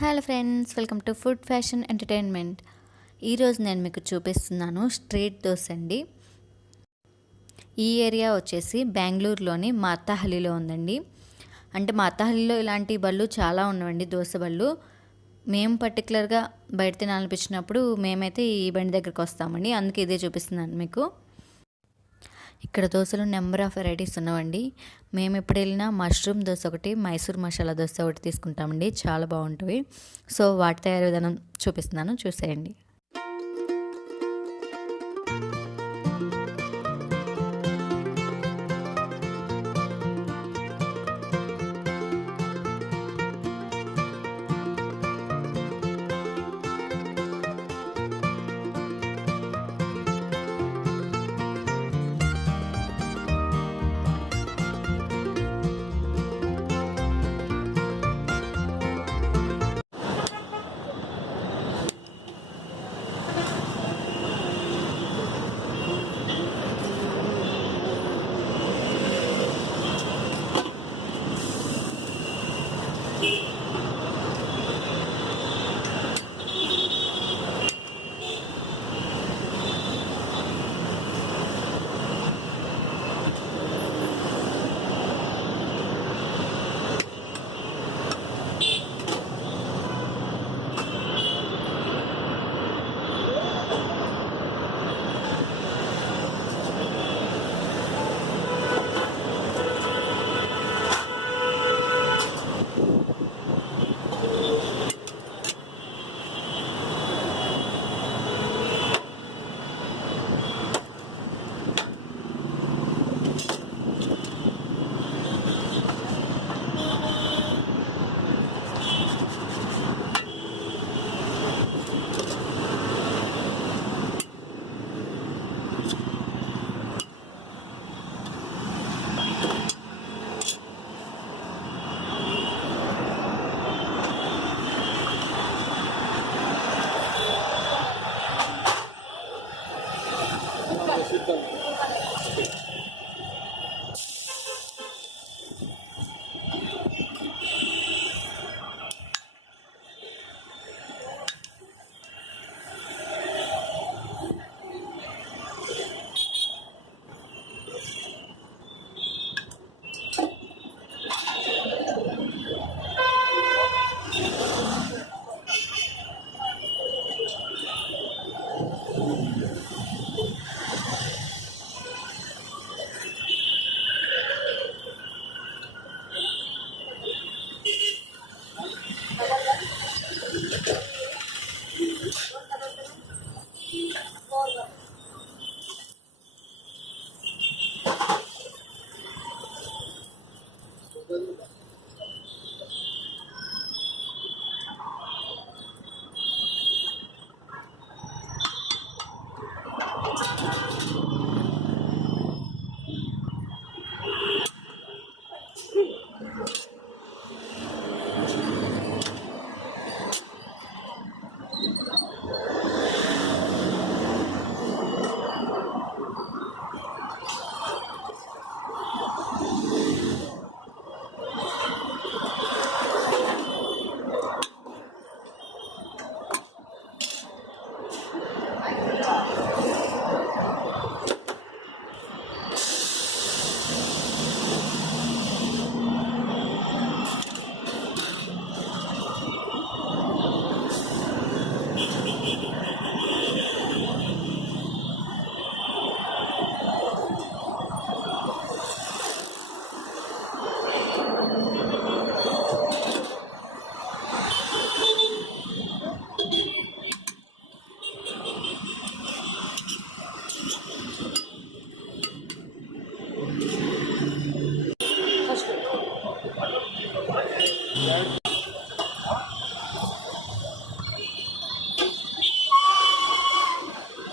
Hello friends, welcome to food fashion entertainment. ఈరోజు నేను మీకు చూపిస్తున్నాను స్ట్రీట్ దోశ అండి. ఈ ఏరియా వచ్చేసి బెంగళూరులోని మాతాహల్లిలో ఉందండి. అంటే మాతాహల్లిలో ఇలాంటి బళ్ళు చాలా ఉన్నవండి, దోశ బళ్ళు. మేము పర్టికులర్గా బయట తినాలనిపించినప్పుడు మేమైతే ఈ బండి దగ్గరికి వస్తామండి, అందుకే ఇదే చూపిస్తున్నాను మీకు. ఇక్కడ దోశలు నెంబర్ ఆఫ్ వెరైటీస్ ఉన్నవండి. మేము ఎప్పుడు వెళ్ళినా మష్రూమ్ దోశ ఒకటి, మైసూర్ మసాలా దోశ ఒకటి తీసుకుంటామండి, చాలా బాగుంటుంది. సో వాటి తయారీ విధానం చూపిస్తున్నాను, చూసేయండి.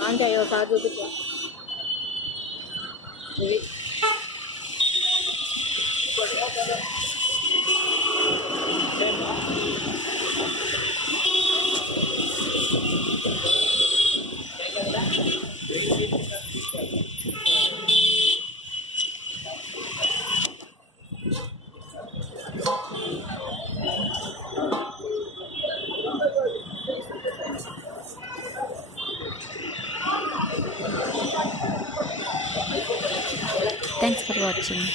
అంటే ఒకసారి చూపించా ఇవి థ్యాంక్స్ ఫర్ వాచింగ్.